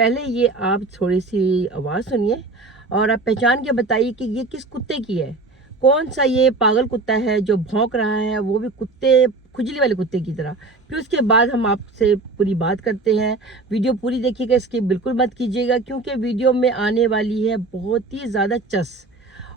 पहले ये आप थोड़ी सी आवाज़ सुनिए और आप पहचान के बताइए कि ये किस कुत्ते की है। कौन सा ये पागल कुत्ता है जो भौंक रहा है, वो भी कुत्ते खुजली वाले कुत्ते की तरह। फिर उसके बाद हम आपसे पूरी बात करते हैं। वीडियो पूरी देखिएगा, स्किप बिल्कुल मत कीजिएगा, क्योंकि वीडियो में आने वाली है बहुत ही ज़्यादा चस।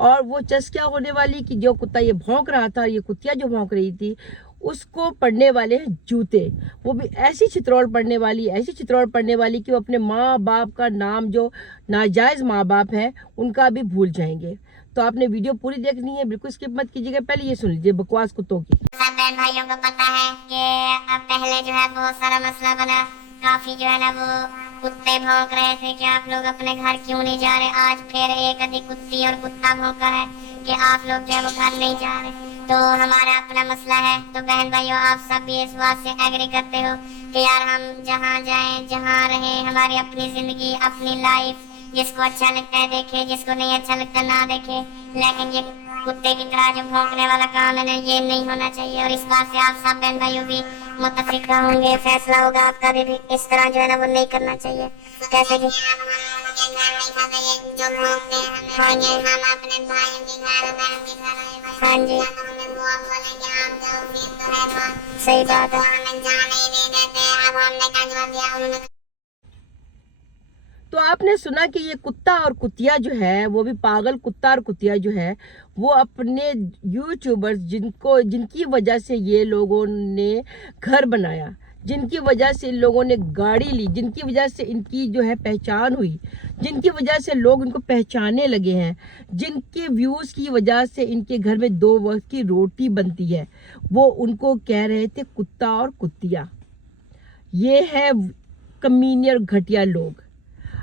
और वो चस क्या होने वाली कि जो कुत्ता ये भौंक रहा था, ये कुतिया जो भौंक रही थी, उसको पड़ने वाले हैं जूते। वो भी ऐसी चित्रोड़ पड़ने वाली, ऐसी चित्रोड़ पड़ने वाली कि वो अपने माँ बाप का नाम, जो नाजायज़ माँ बाप हैं, उनका भी भूल जाएंगे। तो आपने वीडियो पूरी देखनी है, बिल्कुल स्किप मत कीजिएगा। पहले ये सुन लीजिए बकवास कुत्तों की। सब बहन भाइयों को पता है कि अब पहले जो है बहुत सारा मसला बना, काफी जो है ना वो कुत्ते भौंक रहे थे कि आप लोग अपने घर क्यों नहीं जा रहे। आज फिर एक अधिक कुत्ती और कुत्ता भौंका है कि आप लोग जो है वो घर नहीं जा रहे। तो हमारा अपना मसला है। तो बहन भाइयों, आप सब भी इस बात से एग्री करते हो कि यार हम जहाँ जाएं, जहाँ रहें, हमारी अपनी जिंदगी, अपनी लाइफ, जिसको अच्छा लगता है देखे, जिसको नहीं अच्छा लगता ना देखे। लेकिन ये कुत्ते की तरह जो भौंकने वाला काम है ना, ये नहीं होना चाहिए। और इस बात से आप सब बहन भाइयों भी मुत्तफिक होंगे, फैसला होगा आपका भी इस तरह जो है ना वो नहीं करना चाहिए। कैसे कि जो भौंकते हैं हम अपने भाइयों के घर, बहन के घर, हाँ जी सही बात है, हमें जाने ही नहीं देते। अब हमने क्या जवाब दिया, उन्होंने तो आपने सुना कि ये कुत्ता और कुतिया जो है, वो भी पागल कुत्ता और कुतिया जो है, वो अपने यूट्यूबर्स, जिनकी वजह से ये लोगों ने घर बनाया, जिनकी वजह से इन लोगों ने गाड़ी ली, जिनकी वजह से इनकी जो है पहचान हुई, जिनकी वजह से लोग इनको पहचानने लगे हैं, जिनके व्यूज़ की वजह से इनके घर में 2 वक्त की रोटी बनती है, वो उनको कह रहे थे कुत्ता और कुतिया। ये है कमीने और घटिया लोग।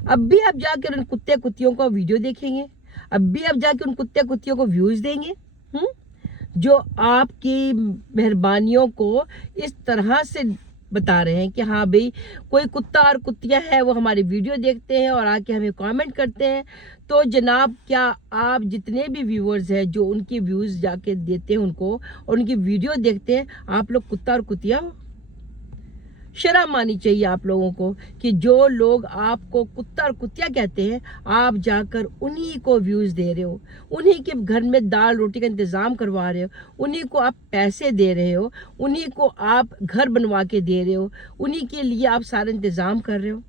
अब भी आप जाकर उन कुत्ते कुत्तियों का वीडियो देखेंगे, अब भी आप जाकर उन कुत्ते कुत्तियों को व्यूज देंगे, जो आपकी मेहरबानियों को इस तरह से बता रहे हैं कि हाँ भाई कोई कुत्ता और कुत्तियां है, वो हमारी वीडियो देखते हैं और आके हमें कमेंट करते हैं। तो जनाब, क्या आप जितने भी व्यूअर्स हैं जो उनके व्यूज जाके देते हैं उनको और उनकी वीडियो देखते हैं, आप लोग कुत्ता और कुत्तिया हो? शर्म आनी चाहिए आप लोगों को कि जो लोग आपको कुत्ता और कुतिया कहते हैं, आप जाकर उन्हीं को व्यूज दे रहे हो, उन्हीं के घर में दाल रोटी का इंतजाम करवा रहे हो, उन्हीं को आप पैसे दे रहे हो, उन्हीं को आप घर बनवा के दे रहे हो, उन्हीं के लिए आप सारा इंतजाम कर रहे हो।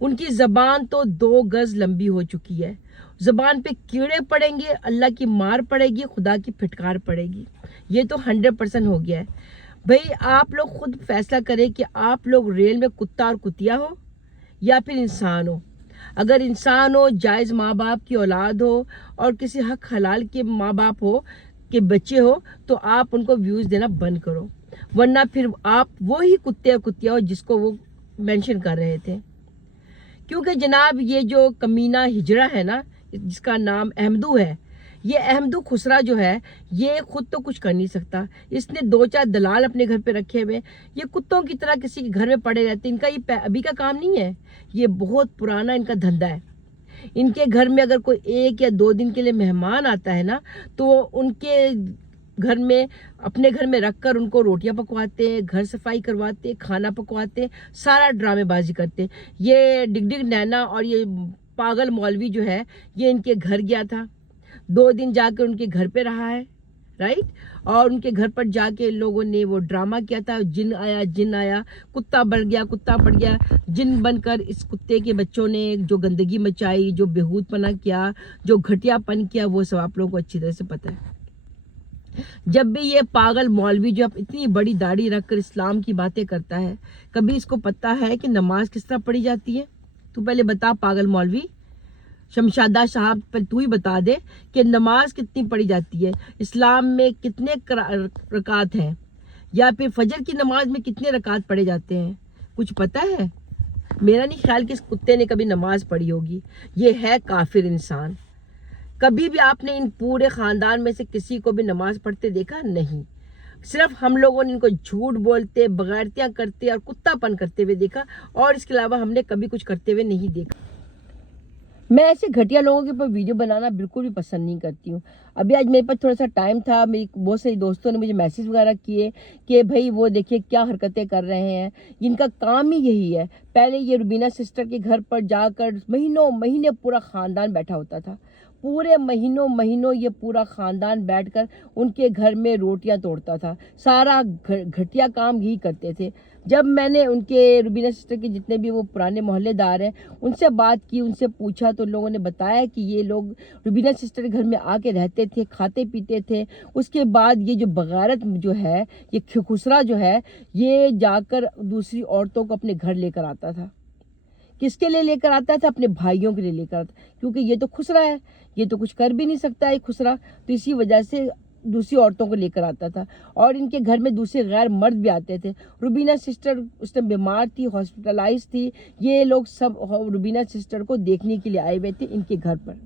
उनकी ज़बान तो 2 गज लंबी हो चुकी है। ज़बान पे कीड़े पड़ेंगे, अल्लाह की मार पड़ेगी, खुदा की फिटकार पड़ेगी। ये तो 100% हो गया है। भाई आप लोग खुद फैसला करें कि आप लोग रियल में कुत्ता और कुतिया हो या फिर इंसान हो। अगर इंसान हो, जायज़ माँ बाप की औलाद हो और किसी हक हलाल के माँ बाप हो, के बच्चे हो, तो आप उनको व्यूज़ देना बंद करो, वरना फिर आप वो ही कुत्ते और कुतिया हो जिसको वो मेंशन कर रहे थे। क्योंकि जनाब ये जो कमीना हिजड़ा है ना, जिसका नाम अहमदू है, ये अहमदू खुसरा जो है, ये खुद तो कुछ कर नहीं सकता। इसने 2-4 दलाल अपने घर पे रखे हुए। ये कुत्तों की तरह किसी के घर में पड़े रहते। इनका ये अभी का काम नहीं है, ये बहुत पुराना इनका धंधा है। इनके घर में अगर कोई 1 या 2 दिन के लिए मेहमान आता है ना, तो उनके घर में, अपने घर में रखकर उनको रोटियां पकवाते हैं, घर सफाई करवाते, खाना पकवाते, सारा ड्रामेबाजी करते। ये डिग नैना और ये पागल मौलवी जो है, ये इनके घर गया था, 2 दिन जाकर उनके घर पे रहा है, राइट। और उनके घर पर जाके लोगों ने वो ड्रामा किया था, जिन आया जिन आया, कुत्ता बढ़ गया कुत्ता पड़ गया। जिन बनकर इस कुत्ते के बच्चों ने जो गंदगी मचाई, जो बेहूदपना किया, जो घटियापन किया, वो सब आप लोगों को अच्छी तरह से पता है। जब भी ये पागल मौलवी जो अब इतनी बड़ी दाढ़ी रखकर इस्लाम की बातें करता है, कभी इसको पता है कि नमाज किस तरह पढ़ी जाती है? तू पहले बता पागल मौलवी, शमशादा साहब, पर तू ही बता दे कि नमाज कितनी पढ़ी जाती है, इस्लाम में कितने रकात हैं, या फिर फजर की नमाज में कितने रकात पढ़े जाते हैं? कुछ पता है? मेरा नहीं ख्याल कि इस कुत्ते ने कभी नमाज पढ़ी होगी। ये है काफिर इंसान। कभी भी आपने इन पूरे खानदान में से किसी को भी नमाज पढ़ते देखा? नहीं। सिर्फ हम लोगों ने इनको झूठ बोलते, बगैरतियां करते और कुत्तापन करते हुए देखा, और इसके अलावा हमने कभी कुछ करते हुए नहीं देखा। मैं ऐसे घटिया लोगों के ऊपर वीडियो बनाना बिल्कुल भी पसंद नहीं करती हूँ। अभी आज मेरे पास थोड़ा सा टाइम था, मेरी बहुत सारी दोस्तों ने मुझे मैसेज वगैरह किए कि भाई वो देखिए क्या हरकतें कर रहे हैं, इनका काम ही यही है। पहले ये रुबीना सिस्टर के घर पर जाकर महीनों महीने पूरा ख़ानदान बैठा होता था, पूरे महीनों महीनों ये पूरा ख़ानदान बैठकर उनके घर में रोटियां तोड़ता था, सारा घटिया काम यही करते थे। जब मैंने उनके रुबीना सिस्टर के जितने भी वो पुराने मोहल्लेदार हैं उनसे बात की, उनसे पूछा, तो लोगों ने बताया कि ये लोग रुबीना सिस्टर के घर में आके रहते थे, खाते पीते थे। उसके बाद ये जो बगारत जो है, ये खुसरा जो है, ये जाकर दूसरी औरतों को अपने घर लेकर आता था। किसके लिए लेकर आता था? अपने भाइयों के लिए लेकर आता, क्योंकि ये तो खुसरा है, ये तो कुछ कर भी नहीं सकता है खुसरा, तो इसी वजह से दूसरी औरतों को लेकर आता था। और इनके घर में दूसरे गैर मर्द भी आते थे। रुबीना सिस्टर उस टाइम बीमार थी, हॉस्पिटलाइज थी। ये लोग सब रुबीना सिस्टर को देखने के लिए आए हुए थे इनके घर पर।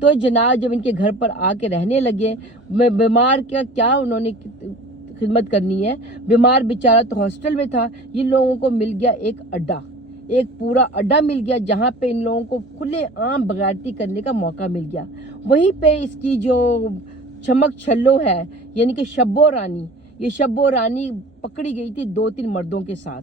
तो जनाब जब इनके घर पर आके रहने लगे, बीमार का क्या उन्होंने खिदमत करनी है, बीमार बेचारा तो हॉस्टल में था। इन लोगों को मिल गया एक अड्डा, एक पूरा अड्डा मिल गया जहाँ पे इन लोगों को खुले आम बगावती करने का मौका मिल गया। वहीं पे इसकी जो चमक छल्लो है, यानी कि शब्बो रानी, ये शब्बो रानी पकड़ी गई थी 2-3 मर्दों के साथ।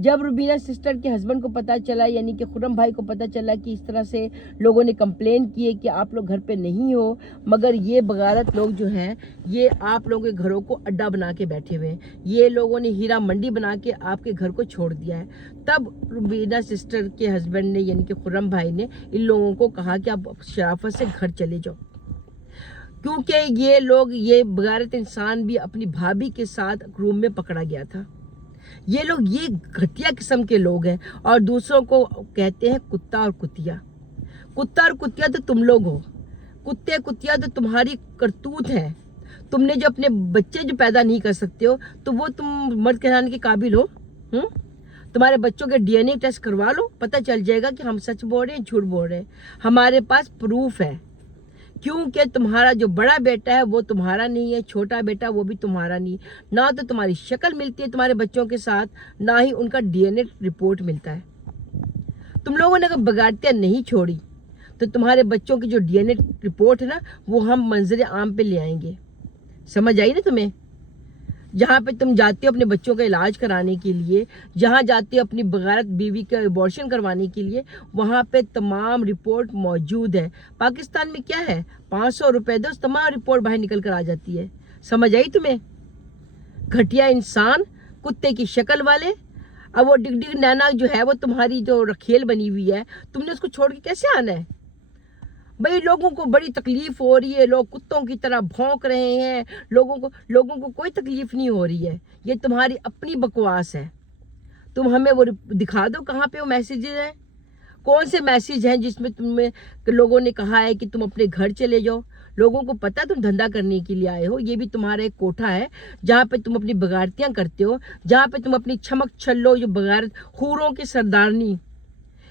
जब रुबीना सिस्टर के हस्बैंड को पता चला, यानी कि खुर्रम भाई को पता चला कि इस तरह से लोगों ने कंप्लेन किए कि आप लोग घर पे नहीं हो, मगर ये बगारत लोग जो हैं ये आप लोगों के घरों को अड्डा बना के बैठे हुए हैं, ये लोगों ने हीरा मंडी बना के आपके घर को छोड़ दिया है, तब रुबीना सिस्टर के हस्बैंड ने यानी कि खुर्रम भाई ने इन लोगों को कहा कि आप शराफत से घर चले जाओ। क्योंकि ये लोग, ये बगारत इंसान भी अपनी भाभी के साथ रूम में पकड़ा गया था। ये लोग ये घटिया किस्म के लोग हैं और दूसरों को कहते हैं कुत्ता और कुतिया। कुत्ता और कुतिया तो तुम लोग हो, कुत्ते कुतिया तो तुम्हारी करतूत है। तुमने जो अपने बच्चे जो पैदा नहीं कर सकते हो तो वो तुम मर्द कहलाने के काबिल हो? तुम्हारे बच्चों के डीएनए टेस्ट करवा लो, पता चल जाएगा कि हम सच बोल रहे हैं झूठ बोल रहे हैं। हमारे पास प्रूफ है, क्योंकि तुम्हारा जो बड़ा बेटा है वो तुम्हारा नहीं है, छोटा बेटा वो भी तुम्हारा नहीं। ना तो तुम्हारी शक्ल मिलती है तुम्हारे बच्चों के साथ, ना ही उनका डीएनए रिपोर्ट मिलता है। तुम लोगों ने अगर बगाड़तियाँ नहीं छोड़ी तो तुम्हारे बच्चों की जो डीएनए रिपोर्ट है ना, वो हम मंजर आम पे ले आएंगे। समझ आई ना तुम्हें? जहाँ पे तुम जाते हो अपने बच्चों का इलाज कराने के लिए, जहाँ जाते हो अपनी बगारत बीवी का अबॉर्शन करवाने के लिए, वहाँ पे तमाम रिपोर्ट मौजूद है। पाकिस्तान में क्या है, 500 रुपये दो, तमाम रिपोर्ट बाहर निकल कर आ जाती है। समझ आई तुम्हें? घटिया इंसान, कुत्ते की शक्ल वाले। अब वो डिग डिग नैना जो है वो तुम्हारी जो रखेल बनी हुई है, तुमने उसको छोड़ के कैसे आना है? भाई लोगों को बड़ी तकलीफ हो रही है, लोग कुत्तों की तरह भौंक रहे हैं, लोगों को कोई तकलीफ नहीं हो रही है। ये तुम्हारी अपनी बकवास है। तुम हमें वो दिखा दो कहाँ पे वो मैसेजेस हैं, कौन से मैसेज हैं जिसमें तुम्हें लोगों ने कहा है कि तुम अपने घर चले जाओ। लोगों को पता तुम धंधा करने के लिए आए हो, ये भी तुम्हारा एक कोठा है जहाँ पे तुम अपनी बगारतियाँ करते हो, जहाँ पे तुम अपनी चमक छल्लो जो बगारत हूरों की सरदारनी,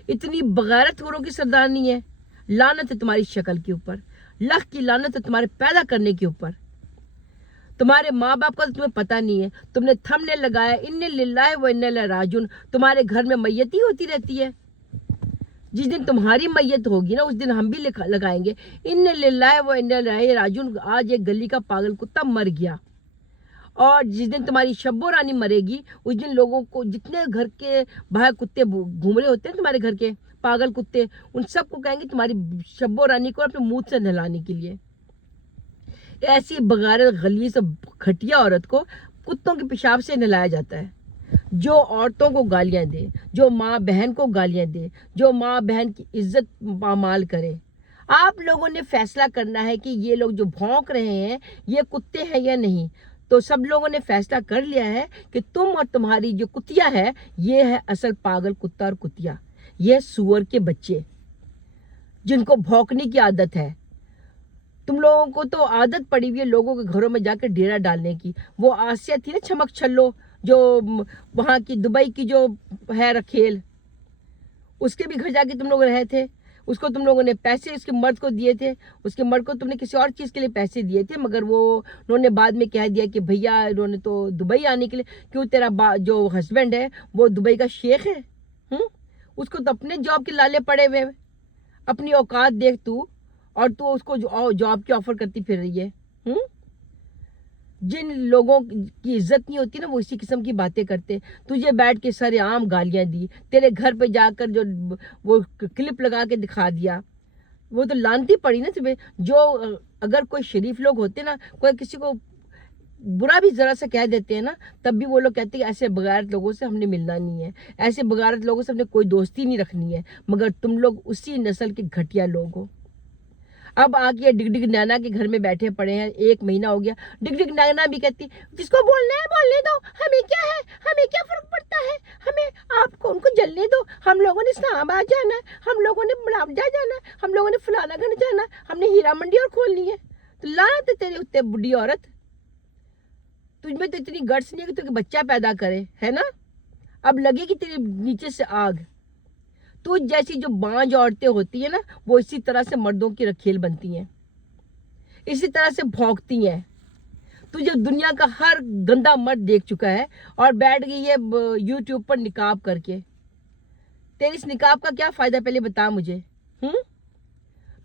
इतनी बगारत हूरों की सरदारनी है। लानत है तुम्हारी शक्ल के ऊपर, लख की लानत है तुम्हारे पैदा करने के ऊपर। तुम्हारे माँ बाप का तो तुम्हें पता नहीं है, तुमने थंबनेल लगाया इन्ने लिल्लाहि व इन्ना इलैहि राजिऊन। तुम्हारे घर में मैयत ही होती रहती है। जिस दिन तुम्हारी मैयत होगी ना, उस दिन हम भी लगाएंगे इन्ने लिल्लाहि व इन्ना इलैहि राजिऊन। आज एक गली का पागल कुत्ता मर गया, और जिस दिन तुम्हारी शब्बो रानी मरेगी, उस दिन लोगों को, जितने घर के बाहर कुत्ते घूम रहे होते हैं तुम्हारे घर के पागल कुत्ते, उन सबको कहेंगे तुम्हारी शब्बो रानी को अपने मुंह से नहलाने के लिए। ऐसी बगारत गली से घटिया औरत को कुत्तों के पेशाब से नहलाया जाता है। जो औरतों को गालियां दे, जो माँ बहन को गालियां दे, जो माँ बहन की इज्जत पामाल करे। आप लोगों ने फैसला करना है कि ये लोग जो भौंक रहे हैं ये कुत्ते हैं या नहीं। तो सब लोगों ने फैसला कर लिया है कि तुम और तुम्हारी जो कुतिया है, ये है असल पागल कुत्ता और कुतिया। ये सुअर के बच्चे जिनको भौंकने की आदत है। तुम लोगों को तो आदत पड़ी हुई है लोगों के घरों में जाकर डेरा डालने की। वो आसिया थी ना चमक छल्लो, जो वहाँ की दुबई की जो है रखेल, उसके भी घर जाके तुम लोग रहे थे। उसको तुम लोगों ने पैसे उसके मर्द को दिए थे, उसके मर्द को तुमने किसी और चीज़ के लिए पैसे दिए थे, मगर वो उन्होंने बाद में कह दिया कि भैया इन्होंने तो दुबई आने के लिए, क्यों तेरा जो हस्बैंड है वो दुबई का शेख है। उसको तो अपने जॉब के लाले पड़े हुए, अपनी औकात देख तू, और तू उसको जॉब की ऑफर करती फिर रही है। जिन लोगों की इज्जत नहीं होती ना, वो इसी किस्म की बातें करते। तुझे बैठ के सरेआम गालियां दी, तेरे घर पे जाकर जो वो क्लिप लगा के दिखा दिया, वो तो लानती पड़ी ना तुम्हें। जो अगर कोई शरीफ लोग होते ना, कोई किसी को बुरा भी जरा सा कह देते हैं ना, तब भी वो लोग कहते हैं ऐसे बगारत लोगों से हमने मिलना नहीं है, ऐसे बगारत लोगों से हमने कोई दोस्ती नहीं रखनी है। मगर तुम लोग उसी नस्ल के घटिया लोग हो। अब आके डिग नैना के घर में बैठे पड़े हैं, 1 महीना हो गया। डिग नैना भी कहती जिसको बोलना है बोलने दो, हमें क्या है, हमें क्या फर्क पड़ता है, हमें आपको उनको जलने दो। हम लोगों ने इस्लामाबाद जाना है, हम लोगों ने मुलावजा जाना है, हम लोगों ने फलाना घर जाना है, हमने हीरा मंडी और खोलनी है। तो लानत है तेरे उत्ते बुढ़ी औरत, तुझमें तो इतनी गट्स नहीं है कि तू बच्चा पैदा करे, है ना। अब लगेगी तेरे नीचे से आग। तो जैसी जो बांझ औरतें होती है ना, वो इसी तरह से मर्दों की रखेल बनती हैं, इसी तरह से भौंकती हैं। तुझे दुनिया का हर गंदा मर्द देख चुका है और बैठ गई है यूट्यूब पर निकाब करके। तेरी इस निकाब का क्या फायदा, पहले बता मुझे।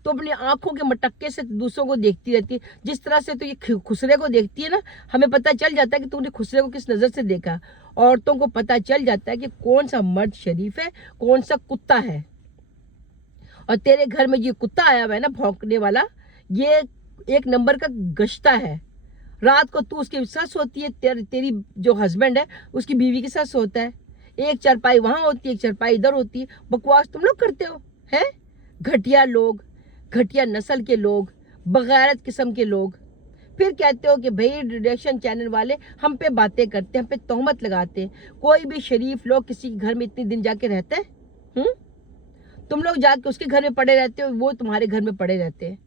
तो अपनी आंखों के मटक्के से दूसरों को देखती रहती है। जिस तरह से तो ये खुसरे को देखती है ना, हमें पता चल जाता है कि तूने खुसरे को किस नजर से देखा। औरतों को पता चल जाता है कि कौन सा मर्द शरीफ है, कौन सा कुत्ता है। और तेरे घर में ये कुत्ता आया हुआ है ना भौंकने वाला, ये 1 नंबर का गश्ता है। रात को तू उसके साथ सोती है, तेरी जो हस्बैंड है उसकी बीवी के साथ सोता है। एक चारपाई वहां होती है, एक चारपाई इधर होती है। बकवास तुम लोग करते हो, हैं? घटिया लोग, घटिया नस्ल के लोग, बगैरत किस्म के लोग। फिर कहते हो कि भाई रिएक्शन चैनल वाले हम पे बातें करते, हम पे तोहमत लगाते हैं। कोई भी शरीफ लोग किसी के घर में इतने दिन जाके रहते हैं? तुम लोग जाके उसके घर में पड़े रहते हो, वो तुम्हारे घर में पड़े रहते हैं।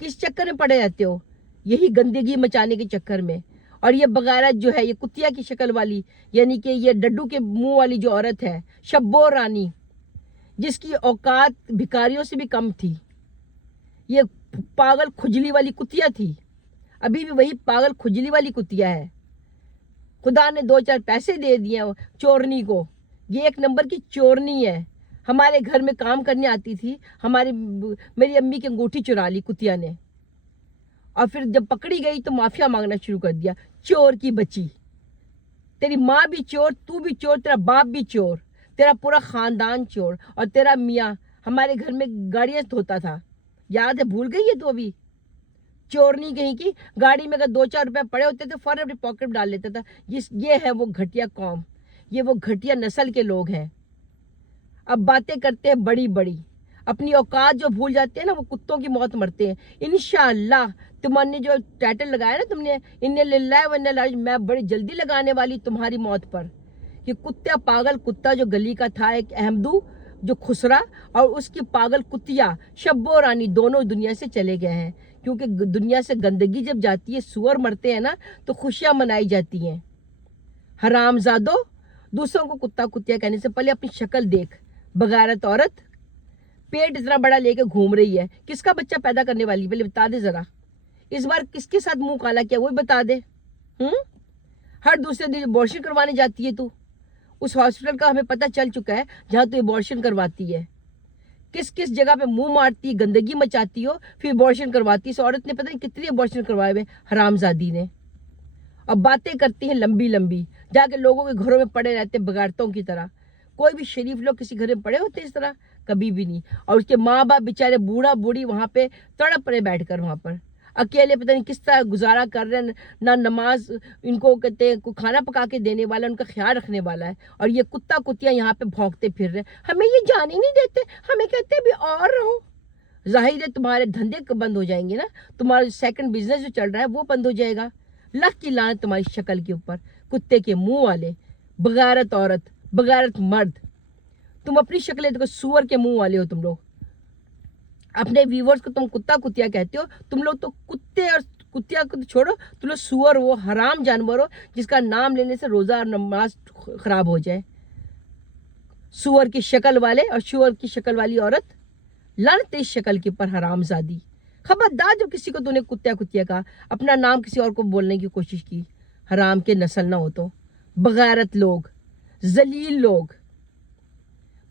किस चक्कर में पड़े रहते हो? यही गंदगी मचाने के चक्कर में। और ये बगैरत जो है, ये कुतिया की शक्ल वाली, यानी कि ये डड्डू के मुंह वाली जो औरत है, शब्बो रानी, जिसकी औकात भिखारियों से भी कम थी, ये पागल खुजली वाली कुतिया थी, अभी भी वही पागल खुजली वाली कुतिया है। खुदा ने 2-4 पैसे दे दिए चोरनी को, ये 1 नंबर की चोरनी है। हमारे घर में काम करने आती थी, मेरी अम्मी की अंगूठी चुरा ली कुतिया ने, और फिर जब पकड़ी गई तो माफिया मांगना शुरू कर दिया। चोर की बच्ची, तेरी माँ भी चोर, तू भी चोर, तेरा बाप भी चोर, तेरा पूरा खानदान चोर। और तेरा मियाँ हमारे घर में गाड़ियां धोता था, याद है? भूल गई है तू अभी? चोरनी कहीं की, गाड़ी में अगर 2-4 रुपए पड़े होते थे फौरन अपनी पॉकेट में डाल लेता था। ये है वो घटिया कौम, ये वो घटिया नस्ल के लोग हैं। अब बातें करते हैं बड़ी बड़ी, अपनी औकात जो भूल जाते हैं ना, वो कुत्तों की मौत मरते हैं। इंशाअल्लाह तुमने जो टाइटल लगाया ना तुमने, इन्ने लिल्लाह व इन्ना इलैहि, मैं बड़ी जल्दी लगाने वाली तुम्हारी मौत पर। कि कुत्ता, पागल कुत्ता जो गली का था, एक अहमदू जो खुसरा, और उसकी पागल कुतिया शब्बो रानी, दोनों दुनिया से चले गए हैं। क्योंकि दुनिया से गंदगी जब जाती है, सुअर मरते हैं ना, तो खुशियां मनाई जाती हैं। हरामजादो, दूसरों को कुत्ता कुतिया कहने से पहले अपनी शक्ल देख। बगैरत औरत, पेट इतना बड़ा लेके घूम रही है, किसका बच्चा पैदा करने वाली, पहले बता दे जरा। इस बार किसके साथ मुंह काला किया, वो बता दे। हर दूसरे दिन अबॉर्शन करवाने जाती है तू। उस हॉस्पिटल का हमें पता चल चुका है जहां तू अबॉर्शन करवाती है। किस किस जगह पे मुंह मारती है, गंदगी मचाती हो, फिर अबॉर्शन करवाती है। इस औरत ने पता नहीं कितनी अबॉर्शन करवाए हुए हरामजादी ने। अब बातें करती है लंबी लंबी, जाके लोगों के घरों में पड़े रहते बगारतों की तरह। कोई भी शरीफ लोग किसी घर में पड़े होते इस तरह? कभी भी नहीं। और उसके माँ बाप बेचारे बूढ़ा बूढ़ी वहां पे तड़प रहे बैठकर, वहां पर अकेले, पता नहीं किस तरह गुजारा कर रहे हैं। ना नमाज इनको कहते हैं, कोई खाना पका के देने वाला, उनका ख्याल रखने वाला है। और ये कुत्ता कुतिया यहाँ पे भौंकते फिर रहे, हमें ये जाने नहीं देते, हमें कहते भी और रहो। जाहिर है तुम्हारे धंधे बंद हो जाएंगे ना, तुम्हारा सेकंड बिजनेस जो चल रहा है वो बंद हो जाएगा। लख की लानत तुम्हारी शक्ल के ऊपर, कुत्ते के मुंह वाले, बगैरत औरत, बगैरत मर्द। तुम अपनी शक्लें देखो, सुअर के मुंह वाले हो तुम लोग। अपने व्यूवर्स को तुम कुत्ता कुतिया कहते हो, तुम लोग तो कुत्ते और कुतिया को तो छोड़ो, तुम लोग सुअर हो, हराम जानवर हो, जिसका नाम लेने से रोजा और नमाज खराब हो जाए। सुअर की शक्ल वाले और सुअर की शक्ल वाली औरत, लानत इस शक्ल के ऊपर, हरामजादी। खबरदार जब किसी को तूने कुत्ता कुतिया कहा, अपना नाम किसी और को बोलने की कोशिश की, हराम के नस्ल ना हो तो। बगैरत लोग, जलील लोग,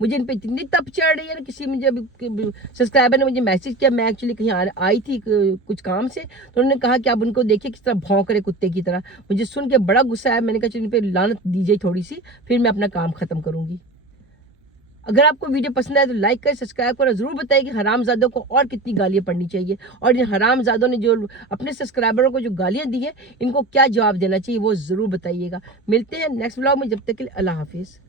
مجھے ان پہ اتنی تپ چڑھ رہی ہے نا. کسی مجھے سبسکرائبر نے مجھے میسج کیا, میں ایکچولی کہیں آئی تھی کچھ کام سے, تو انہوں نے کہا کہ آپ ان کو دیکھیں کس طرح بھونک رہے کتے کی طرح. مجھے سن کے بڑا غصہ آیا, میں نے کہا چلو ان پہ لعنت دیجیے تھوڑی سی, پھر میں اپنا کام ختم کروں گی. اگر آپ کو ویڈیو پسند آئے تو لائک کریں, سبسکرائب کریں, ضرور بتائیے کہ حرام زادوں کو اور کتنی گالیاں پڑنی چاہیے, اور ان حرام زادوں نے جو اپنے سبسکرائبروں کو جو گالیاں دی ہیں ان کو کیا جواب دینا چاہیے وہ ضرور بتائیے گا. ملتے ہیں نیکسٹ ولاگ میں, جب تک کے لیے اللہ حافظ.